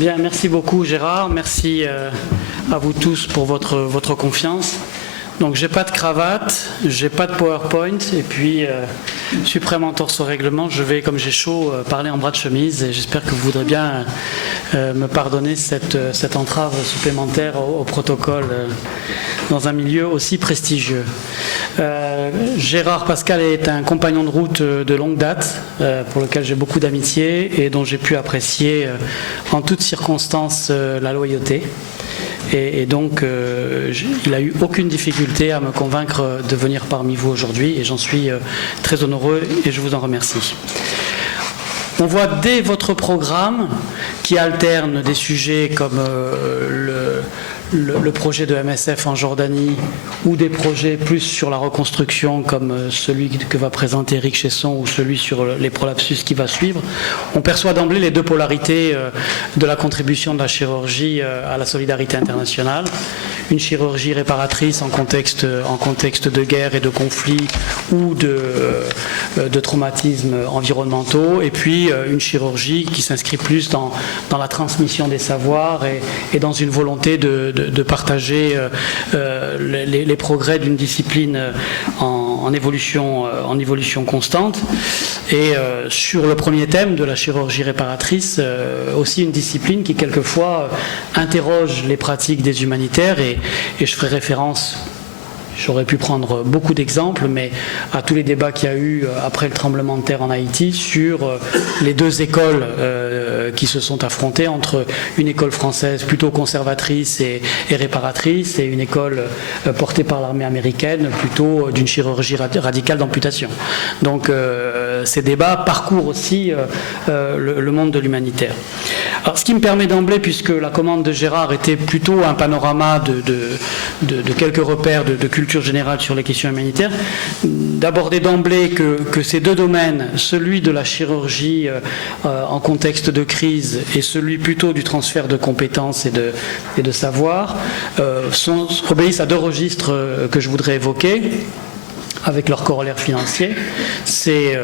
Bien, merci beaucoup Gérard, merci à vous tous pour votre confiance. Donc j'ai pas de cravate, j'ai pas de PowerPoint et puis suprême entorse au règlement, je vais comme j'ai chaud parler en bras de chemise et j'espère que vous voudrez bien me pardonner cette entrave supplémentaire au protocole dans un milieu aussi prestigieux. Gérard Pascal est un compagnon de route de longue date pour lequel j'ai beaucoup d'amitié et dont j'ai pu apprécier en toutes circonstances la loyauté. Et donc, il n'a eu aucune difficulté à me convaincre de venir parmi vous aujourd'hui et j'en suis très honoreux et je vous en remercie. On voit dès votre programme qui alterne des sujets comme le projet de MSF en Jordanie ou des projets plus sur la reconstruction comme celui que va présenter Eric Chesson ou celui sur les prolapsus qui va suivre, on perçoit d'emblée les deux polarités de la contribution de la chirurgie à la solidarité internationale. Une chirurgie réparatrice en contexte de guerre et de conflit ou de traumatismes environnementaux et puis une chirurgie qui s'inscrit plus dans la transmission des savoirs et dans une volonté de partager les progrès d'une discipline en évolution constante. Et sur le premier thème de la chirurgie réparatrice, aussi une discipline qui quelquefois interroge les pratiques des humanitaires et je ferai référence. J'aurais pu prendre beaucoup d'exemples, mais à tous les débats qu'il y a eu après le tremblement de terre en Haïti sur les deux écoles qui se sont affrontées entre une école française plutôt conservatrice et réparatrice et une école portée par l'armée américaine plutôt d'une chirurgie radicale d'amputation. Donc ces débats parcourent aussi le monde de l'humanitaire. Alors ce qui me permet d'emblée, puisque la commande de Gérard était plutôt un panorama de quelques repères de culture générale sur les questions humanitaires, d'aborder d'emblée que ces deux domaines, celui de la chirurgie en contexte de crise et celui plutôt du transfert de compétences et de savoir, obéissent à deux registres que je voudrais évoquer avec leur corollaire financier. C'est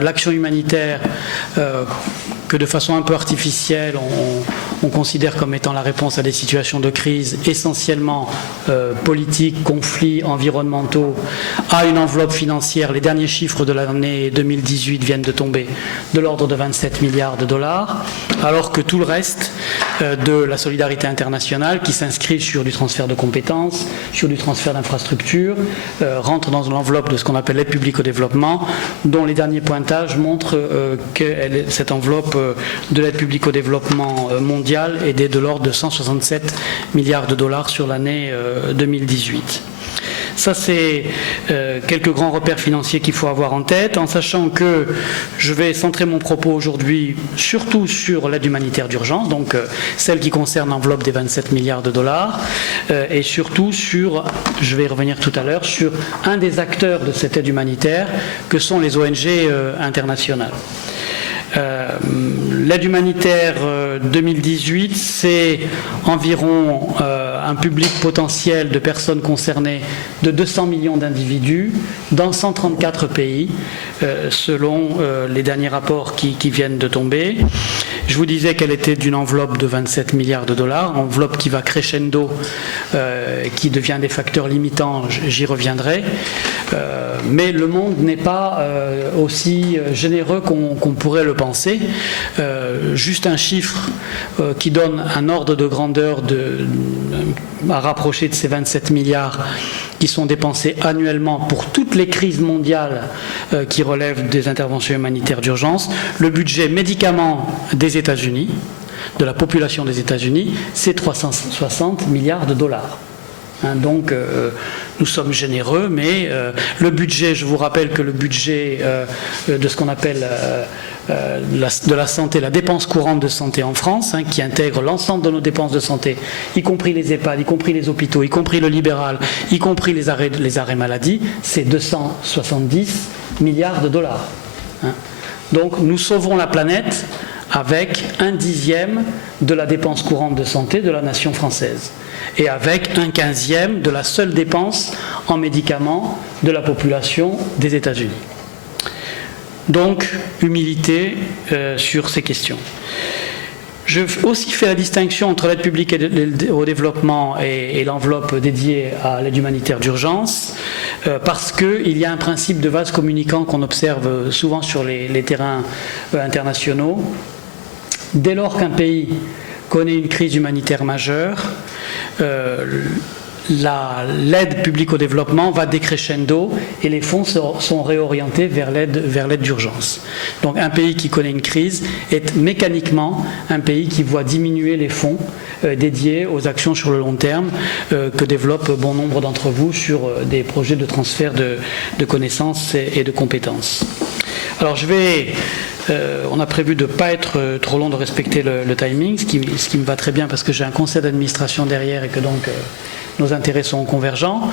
l'action humanitaire que de façon un peu artificielle on considère comme étant la réponse à des situations de crise essentiellement politiques, conflits environnementaux, à une enveloppe financière. Les derniers chiffres de l'année 2018 viennent de tomber, de l'ordre de 27 milliards de dollars, alors que tout le reste de la solidarité internationale, qui s'inscrit sur du transfert de compétences, sur du transfert d'infrastructures, rentre dans l'enveloppe de ce qu'on appelle l'aide publique au développement, dont les derniers pointages montrent que cette enveloppe de l'aide publique au développement mondiale est de l'ordre de 167 milliards de dollars sur l'année 2018. Ça, c'est quelques grands repères financiers qu'il faut avoir en tête, en sachant que je vais centrer mon propos aujourd'hui surtout sur l'aide humanitaire d'urgence, donc celle qui concerne l'enveloppe des 27 milliards de dollars, et surtout sur, je vais y revenir tout à l'heure, sur un des acteurs de cette aide humanitaire, que sont les ONG internationales. L'aide humanitaire 2018, c'est environ un public potentiel de personnes concernées de 200 millions d'individus dans 134 pays, selon les derniers rapports qui viennent de tomber. Je vous disais qu'elle était d'une enveloppe de 27 milliards de dollars, enveloppe qui va crescendo, qui devient des facteurs limitants, j'y reviendrai. Mais le monde n'est pas aussi généreux qu'on pourrait le penser. Juste un chiffre qui donne un ordre de grandeur à rapprocher de ces 27 milliards qui sont dépensés annuellement pour toutes les crises mondiales qui relèvent des interventions humanitaires d'urgence. Le budget médicaments des États-Unis, de la population des États-Unis, c'est 360 milliards de dollars. Donc nous sommes généreux, mais le budget, je vous rappelle que le budget de ce qu'on appelle de la santé, la dépense courante de santé en France, qui intègre l'ensemble de nos dépenses de santé, y compris les EHPAD, y compris les hôpitaux, y compris le libéral, y compris les arrêts maladie, c'est 270 milliards de dollars. Donc nous sauvons la planète avec 1/10 de la dépense courante de santé de la nation française et avec 1/15 de la seule dépense en médicaments de la population des États-Unis. Donc, humilité sur ces questions. Je aussi fais la distinction entre l'aide publique au développement et l'enveloppe dédiée à l'aide humanitaire d'urgence, parce qu'il y a un principe de vase communicant qu'on observe souvent sur les terrains internationaux. Dès lors qu'un pays connaît une crise humanitaire majeure, l'aide publique au développement va décrescendo et les fonds sont réorientés vers l'aide d'urgence. Donc un pays qui connaît une crise est mécaniquement un pays qui voit diminuer les fonds dédiés aux actions sur le long terme que développent bon nombre d'entre vous sur des projets de transfert de connaissances et de compétences. Alors on a prévu de ne pas être trop long, de respecter le timing, ce qui me va très bien parce que j'ai un conseil d'administration derrière et que donc nos intérêts sont convergents.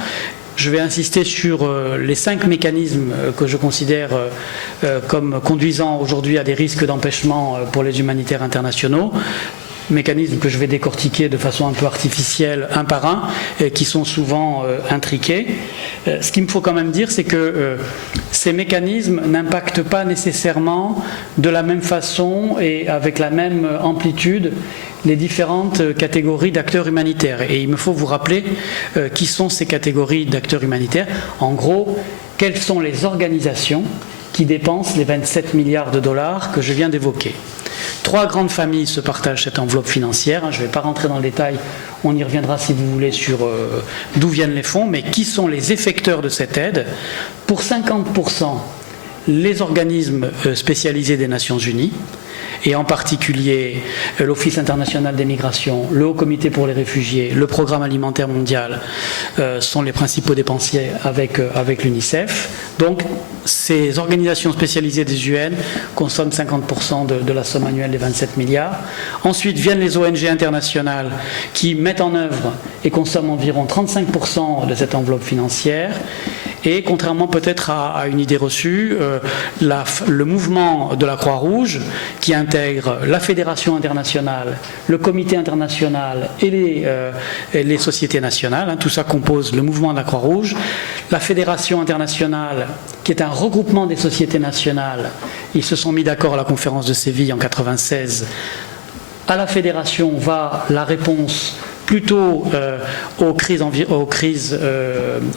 Je vais insister sur les 5 mécanismes que je considère comme conduisant aujourd'hui à des risques d'empêchement pour les humanitaires internationaux. Mécanismes que je vais décortiquer de façon un peu artificielle, un par un, qui sont souvent intriqués. Ce qu'il me faut quand même dire, c'est que ces mécanismes n'impactent pas nécessairement de la même façon et avec la même amplitude les différentes catégories d'acteurs humanitaires. Et il me faut vous rappeler qui sont ces catégories d'acteurs humanitaires. En gros, quelles sont les organisations qui dépensent les 27 milliards de dollars que je viens d'évoquer. 3 grandes familles se partagent cette enveloppe financière. Je ne vais pas rentrer dans le détail, on y reviendra si vous voulez sur d'où viennent les fonds, mais qui sont les effecteurs de cette aide. Pour 50%, les organismes spécialisés des Nations Unies, et en particulier l'Office international des migrations, le Haut Comité pour les réfugiés, le Programme alimentaire mondial sont les principaux dépensiers avec l'UNICEF. Donc ces organisations spécialisées des UN consomment 50% de la somme annuelle des 27 milliards. Ensuite viennent les ONG internationales qui mettent en œuvre et consomment environ 35% de cette enveloppe financière. Et contrairement peut-être à une idée reçue, le mouvement de la Croix-Rouge, qui intègre la Fédération internationale, le Comité international et les sociétés nationales, tout ça compose le mouvement de la Croix-Rouge. La Fédération internationale, qui est un regroupement des sociétés nationales, ils se sont mis d'accord à la conférence de Séville en 1996. À la Fédération va la réponse plutôt aux crises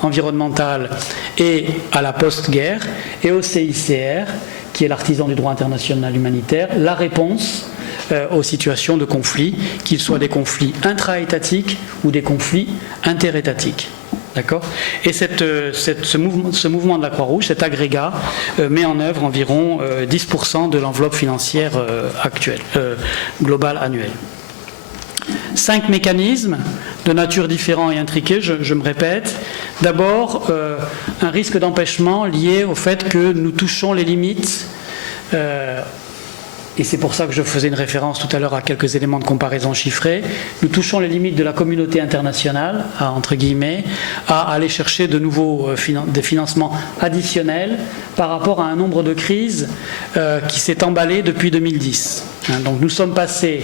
environnementales et à la post-guerre, et au CICR, qui est l'artisan du droit international humanitaire, la réponse aux situations de conflit, qu'ils soient des conflits intra-étatiques ou des conflits interétatiques. D'accord ? Et ce mouvement de la Croix-Rouge, cet agrégat, met en œuvre environ 10% de l'enveloppe financière actuelle, globale annuelle. 5 mécanismes de nature différente et intriqués, je me répète. D'abord, un risque d'empêchement lié au fait que nous touchons les limites, et c'est pour ça que je faisais une référence tout à l'heure à quelques éléments de comparaison chiffrés, nous touchons les limites de la communauté internationale, entre guillemets, à aller chercher de nouveaux des financements additionnels par rapport à un nombre de crises qui s'est emballé depuis 2010. Donc nous sommes passés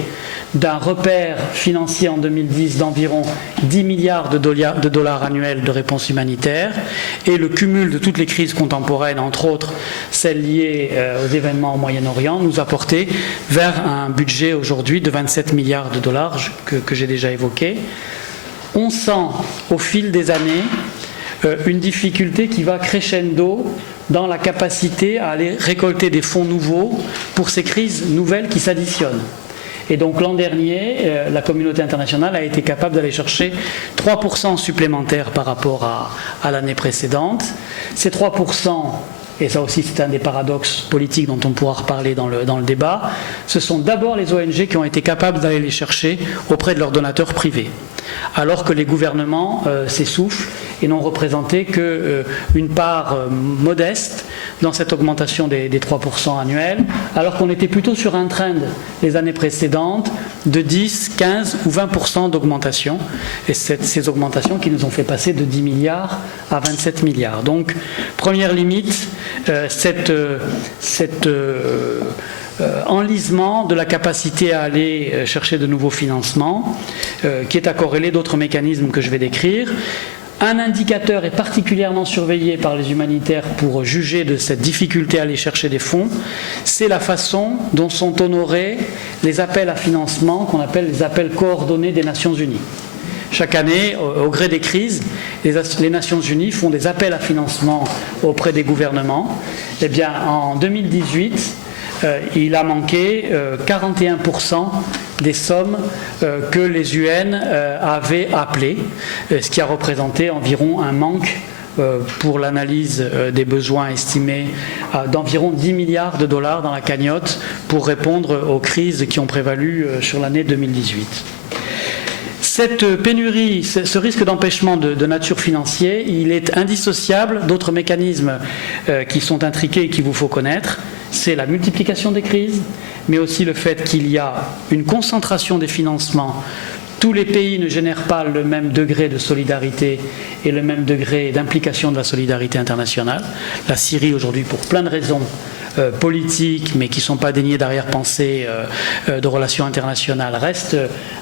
d'un repère financier en 2010 d'environ 10 milliards de dollars annuels de réponse humanitaire, et le cumul de toutes les crises contemporaines, entre autres celles liées aux événements au Moyen-Orient, nous a porté vers un budget aujourd'hui de 27 milliards de dollars que j'ai déjà évoqué. On sent au fil des années une difficulté qui va crescendo dans la capacité à aller récolter des fonds nouveaux pour ces crises nouvelles qui s'additionnent. Et donc l'an dernier, la communauté internationale a été capable d'aller chercher 3% supplémentaires par rapport à l'année précédente. Ces 3%, et ça aussi c'est un des paradoxes politiques dont on pourra reparler dans le débat, ce sont d'abord les ONG qui ont été capables d'aller les chercher auprès de leurs donateurs privés, alors que les gouvernements s'essoufflent et n'ont représenté qu'une part modeste dans cette augmentation des 3% annuels, alors qu'on était plutôt sur un trend les années précédentes de 10, 15 ou 20% d'augmentation, et ces augmentations qui nous ont fait passer de 10 milliards à 27 milliards. Donc, première limite, cet enlisement de la capacité à aller chercher de nouveaux financements, qui est à corréler d'autres mécanismes que je vais décrire. Un indicateur est particulièrement surveillé par les humanitaires pour juger de cette difficulté à aller chercher des fonds, c'est la façon dont sont honorés les appels à financement qu'on appelle les appels coordonnés des Nations Unies. Chaque année, au gré des crises, les Nations Unies font des appels à financement auprès des gouvernements. Eh bien, en 2018, il a manqué 41% des sommes que les UN avaient appelées, ce qui a représenté environ un manque pour l'analyse des besoins estimés d'environ 10 milliards de dollars dans la cagnotte pour répondre aux crises qui ont prévalu sur l'année 2018. Cette pénurie, ce risque d'empêchement de nature financière, il est indissociable d'autres mécanismes qui sont intriqués et qu'il vous faut connaître. C'est la multiplication des crises, mais aussi le fait qu'il y a une concentration des financements. Tous les pays ne génèrent pas le même degré de solidarité et le même degré d'implication de la solidarité internationale. La Syrie, aujourd'hui, pour plein de raisons politiques, mais qui ne sont pas déniées d'arrière-pensée de relations internationales, reste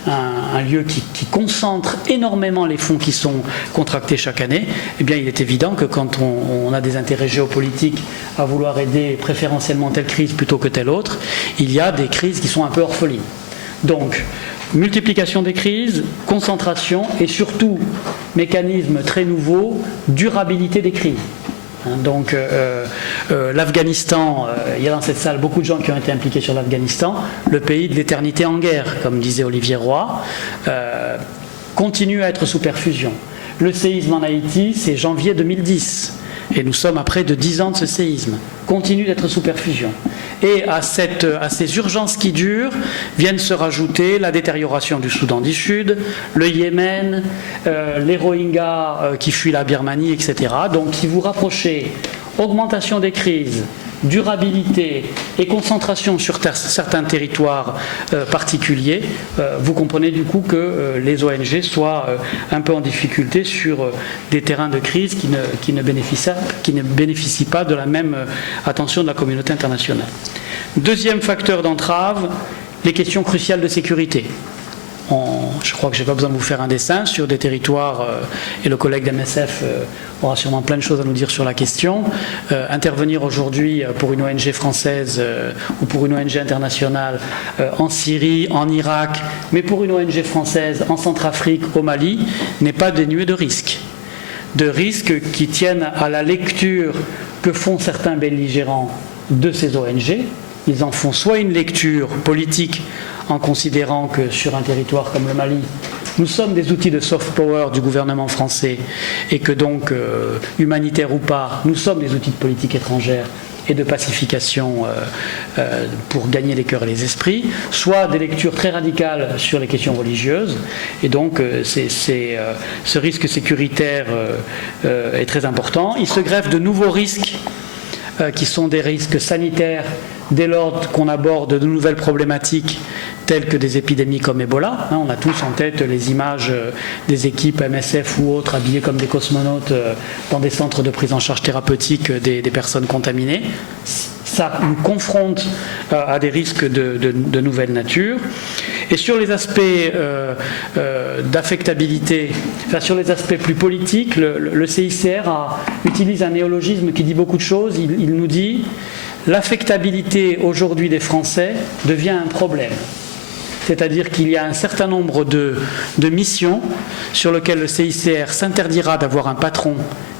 un lieu qui concentre énormément les fonds qui sont contractés chaque année. Eh bien, il est évident que quand on a des intérêts géopolitiques à vouloir aider préférentiellement telle crise plutôt que telle autre, il y a des crises qui sont un peu orphelines. Donc, multiplication des crises, concentration et surtout, mécanisme très nouveau, durabilité des crises. Donc l'Afghanistan, il y a dans cette salle beaucoup de gens qui ont été impliqués sur l'Afghanistan, le pays de l'éternité en guerre, comme disait Olivier Roy, continue à être sous perfusion. Le séisme en Haïti, c'est janvier 2010. Et nous sommes à près de 10 ans de ce séisme, continue d'être sous perfusion. Et à ces urgences qui durent viennent se rajouter la détérioration du Soudan du Sud, le Yémen, les Rohingyas qui fuient la Birmanie, etc. Donc si vous rapprochez augmentation des crises, durabilité et concentration sur certains territoires particuliers, vous comprenez du coup que les ONG soient un peu en difficulté sur des terrains de crise qui ne bénéficient pas de la même attention de la communauté internationale. Deuxième facteur d'entrave, les questions cruciales de sécurité. Je crois que je n'ai pas besoin de vous faire un dessin sur des territoires, et le collègue d'MSF aura sûrement plein de choses à nous dire sur la question. Intervenir aujourd'hui pour une ONG française ou pour une ONG internationale en Syrie, en Irak, mais pour une ONG française en Centrafrique, au Mali, n'est pas dénué de risques. De risques qui tiennent à la lecture que font certains belligérants de ces ONG. Ils en font soit une lecture politique en considérant que sur un territoire comme le Mali, nous sommes des outils de soft power du gouvernement français et que donc, humanitaire ou pas, nous sommes des outils de politique étrangère et de pacification pour gagner les cœurs et les esprits, soit des lectures très radicales sur les questions religieuses. Et donc, ce risque sécuritaire est très important. Il se greffe de nouveaux risques qui sont des risques sanitaires dès lors qu'on aborde de nouvelles problématiques telles que des épidémies comme Ebola. On a tous en tête les images des équipes MSF ou autres habillées comme des cosmonautes dans des centres de prise en charge thérapeutique des personnes contaminées. Ça nous confronte à des risques de nouvelle nature. Et sur les aspects d'affectabilité, enfin sur les aspects plus politiques, le CICR utilise un néologisme qui dit beaucoup de choses. Il nous dit l'affectabilité aujourd'hui des Français devient un problème. C'est-à-dire qu'il y a un certain nombre de missions sur lesquelles le CICR s'interdira d'avoir un patron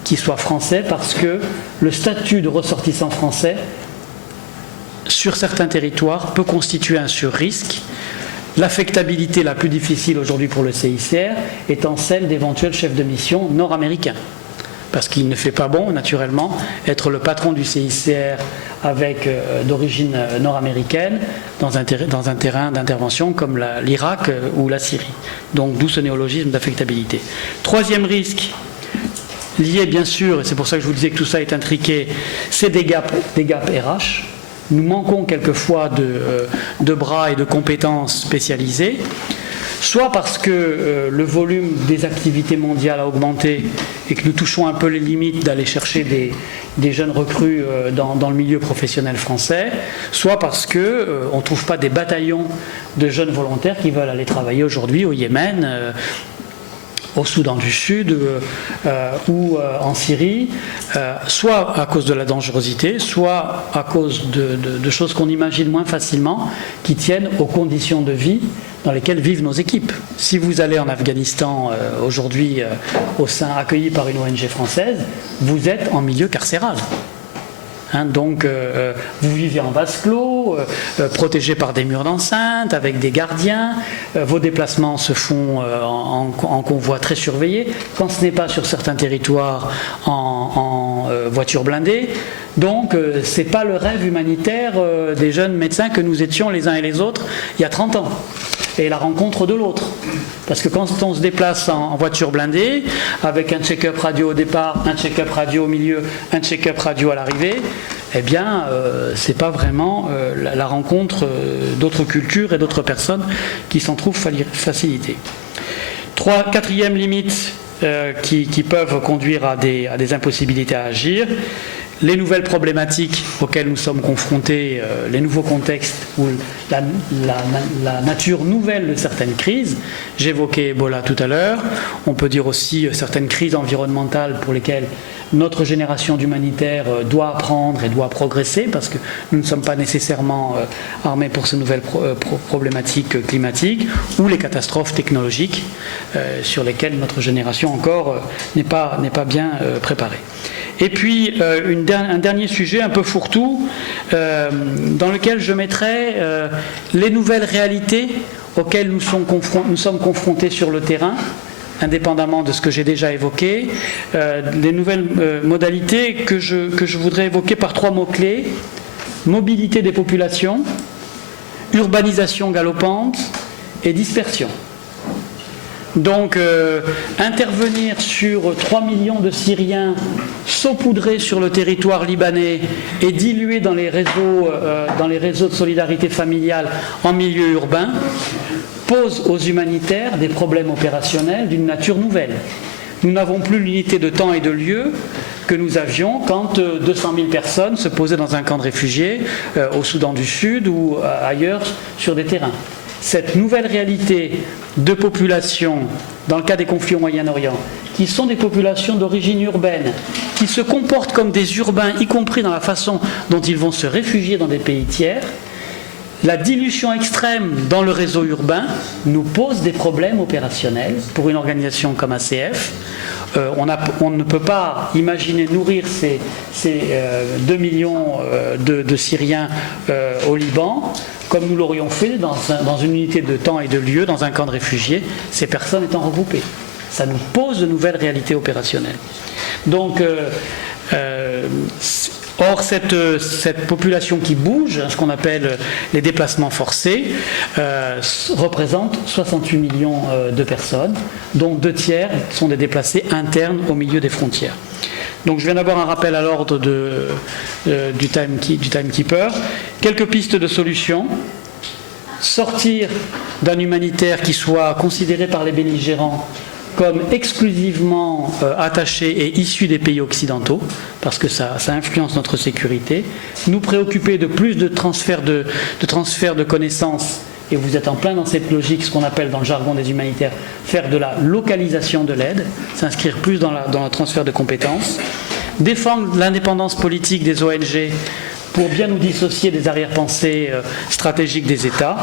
qui soit français parce que le statut de ressortissant français sur certains territoires peut constituer un surrisque. L'affectabilité la plus difficile aujourd'hui pour le CICR étant celle d'éventuels chefs de mission nord-américains. Parce qu'il ne fait pas bon, naturellement, être le patron du CICR avec d'origine nord-américaine dans un terrain d'intervention comme l'Irak ou la Syrie. Donc d'où ce néologisme d'affectabilité. Troisième risque, lié bien sûr, et c'est pour ça que je vous disais que tout ça est intriqué, c'est des gaps RH. Nous manquons quelquefois de bras et de compétences spécialisées, soit parce que le volume des activités mondiales a augmenté et que nous touchons un peu les limites d'aller chercher des jeunes recrues dans le milieu professionnel français, soit parce qu'on ne trouve pas des bataillons de jeunes volontaires qui veulent aller travailler aujourd'hui au Yémen, au Soudan du Sud ou en Syrie, soit à cause de la dangerosité, soit à cause de choses qu'on imagine moins facilement, qui tiennent aux conditions de vie dans lesquelles vivent nos équipes. Si vous allez en Afghanistan aujourd'hui accueilli par une ONG française, vous êtes en milieu carcéral. Donc vous vivez en vase clos, protégé par des murs d'enceinte, avec des gardiens, vos déplacements se font en convoi très surveillé, quand ce n'est pas sur certains territoires en voiture blindée. Donc c'est pas le rêve humanitaire des jeunes médecins que nous étions les uns et les autres il y a 30 ans. Et la rencontre de l'autre. Parce que quand on se déplace en voiture blindée, avec un check-up radio au départ, un check-up radio au milieu, un check-up radio à l'arrivée, eh bien, c'est pas vraiment la rencontre d'autres cultures et d'autres personnes qui s'en trouvent facilitées. Quatrième limite qui peuvent conduire à des impossibilités à agir. Les nouvelles problématiques auxquelles nous sommes confrontés, les nouveaux contextes ou la nature nouvelle de certaines crises. J'évoquais Ebola tout à l'heure. On peut dire aussi certaines crises environnementales pour lesquelles notre génération d'humanitaires doit apprendre et doit progresser parce que nous ne sommes pas nécessairement armés pour ces nouvelles problématiques climatiques ou les catastrophes technologiques sur lesquelles notre génération encore n'est pas bien préparée. Et puis un dernier sujet un peu fourre-tout dans lequel je mettrai les nouvelles réalités auxquelles nous sommes confrontés sur le terrain, indépendamment de ce que j'ai déjà évoqué, les nouvelles modalités que je voudrais évoquer par 3 mots-clés: mobilité des populations, urbanisation galopante et dispersion. Donc intervenir sur 3 millions de Syriens saupoudrés sur le territoire libanais et dilués dans les réseaux de solidarité familiale en milieu urbain pose aux humanitaires des problèmes opérationnels d'une nature nouvelle. Nous n'avons plus l'unité de temps et de lieu que nous avions quand 200 000 personnes se posaient dans un camp de réfugiés au Soudan du Sud ou ailleurs sur des terrains. Cette nouvelle réalité de population, dans le cas des conflits au Moyen-Orient, qui sont des populations d'origine urbaine, qui se comportent comme des urbains, y compris dans la façon dont ils vont se réfugier dans des pays tiers, la dilution extrême dans le réseau urbain nous pose des problèmes opérationnels pour une organisation comme ACF. On ne peut pas imaginer nourrir ces 2 millions de Syriens au Liban comme nous l'aurions fait dans une unité de temps et de lieu, dans un camp de réfugiés, ces personnes étant regroupées. Ça nous pose de nouvelles réalités opérationnelles. Donc, or, cette population qui bouge, ce qu'on appelle les déplacements forcés, représente 68 millions de personnes, dont 2 tiers sont des déplacés internes au milieu des frontières. Donc je viens d'avoir un rappel à l'ordre du timekeeper. Quelques pistes de solutions. Sortir d'un humanitaire qui soit considéré par les belligérants comme exclusivement attaché et issu des pays occidentaux, parce que ça influence notre sécurité. Nous préoccuper de plus de transfert de connaissances, et vous êtes en plein dans cette logique, ce qu'on appelle dans le jargon des humanitaires, faire de la localisation de l'aide, s'inscrire plus dans le transfert de compétences, défendre l'indépendance politique des ONG pour bien nous dissocier des arrière-pensées stratégiques des États,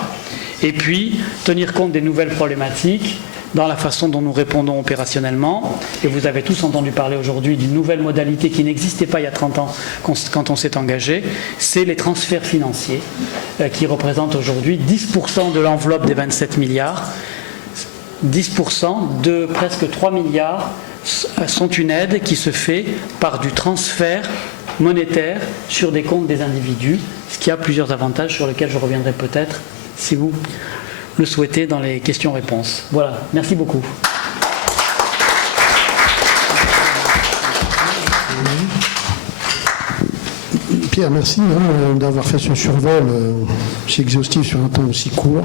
et puis tenir compte des nouvelles problématiques dans la façon dont nous répondons opérationnellement. Et vous avez tous entendu parler aujourd'hui d'une nouvelle modalité qui n'existait pas il y a 30 ans quand on s'est engagé, c'est les transferts financiers qui représentent aujourd'hui 10% de l'enveloppe des 27 milliards. 10% de presque 3 milliards sont une aide qui se fait par du transfert monétaire sur des comptes des individus, ce qui a plusieurs avantages sur lesquels je reviendrai peut-être si vous le souhaitez dans les questions-réponses. Voilà, merci beaucoup. Pierre, merci d'avoir fait ce survol si exhaustif sur un temps aussi court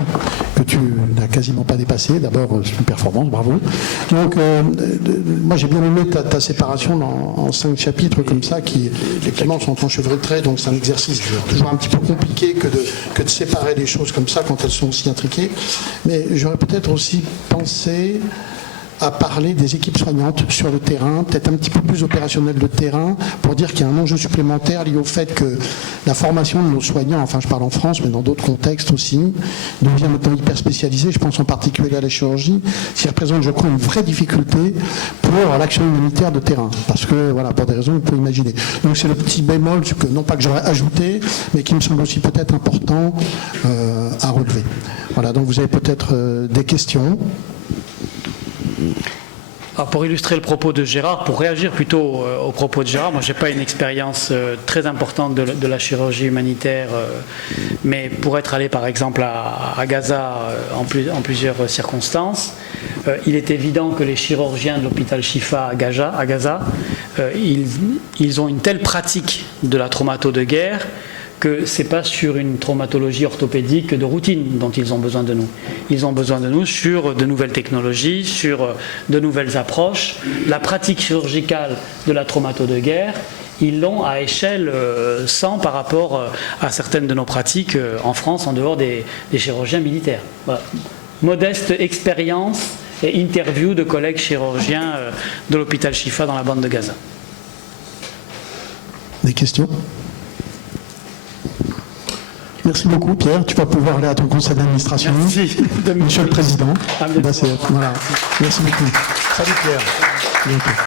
que tu n'as quasiment pas dépassé. D'abord, c'est une performance, bravo. Donc, moi j'ai bien aimé ta séparation en 5 chapitres comme ça qui effectivement sont enchevêtrés, donc c'est un exercice toujours un petit peu compliqué que de séparer les choses comme ça quand elles sont aussi intriquées. Mais j'aurais peut-être aussi pensé à parler des équipes soignantes sur le terrain, peut-être un petit peu plus opérationnel de terrain, pour dire qu'il y a un enjeu supplémentaire lié au fait que la formation de nos soignants, enfin je parle en France, mais dans d'autres contextes aussi, devient maintenant hyper spécialisée. Je pense en particulier à la chirurgie, ce qui représente, je crois, une vraie difficulté pour l'action humanitaire de terrain, parce que, voilà, pour des raisons que vous pouvez imaginer. Donc c'est le petit bémol, non pas que j'aurais ajouté, mais qui me semble aussi peut-être important à relever. Voilà, donc vous avez peut-être des questions. Alors pour illustrer le propos de Gérard, pour réagir plutôt au propos de Gérard, moi je n'ai pas une expérience très importante de la chirurgie humanitaire, mais pour être allé par exemple à Gaza en plusieurs circonstances, il est évident que les chirurgiens de l'hôpital Shifa à Gaza, ils ont une telle pratique de la traumato de guerre que ce n'est pas sur une traumatologie orthopédique de routine dont ils ont besoin de nous. Ils ont besoin de nous sur de nouvelles technologies, sur de nouvelles approches. La pratique chirurgicale de la traumato de guerre, ils l'ont à échelle 100 par rapport à certaines de nos pratiques en France, en dehors des chirurgiens militaires. Voilà. Modeste expérience et interview de collègues chirurgiens de l'hôpital Shifa dans la bande de Gaza. Des questions ? Merci beaucoup, Pierre. Tu vas pouvoir aller à ton conseil d'administration. Merci. Monsieur le Président. Voilà. Merci beaucoup. Salut Pierre. Bientôt.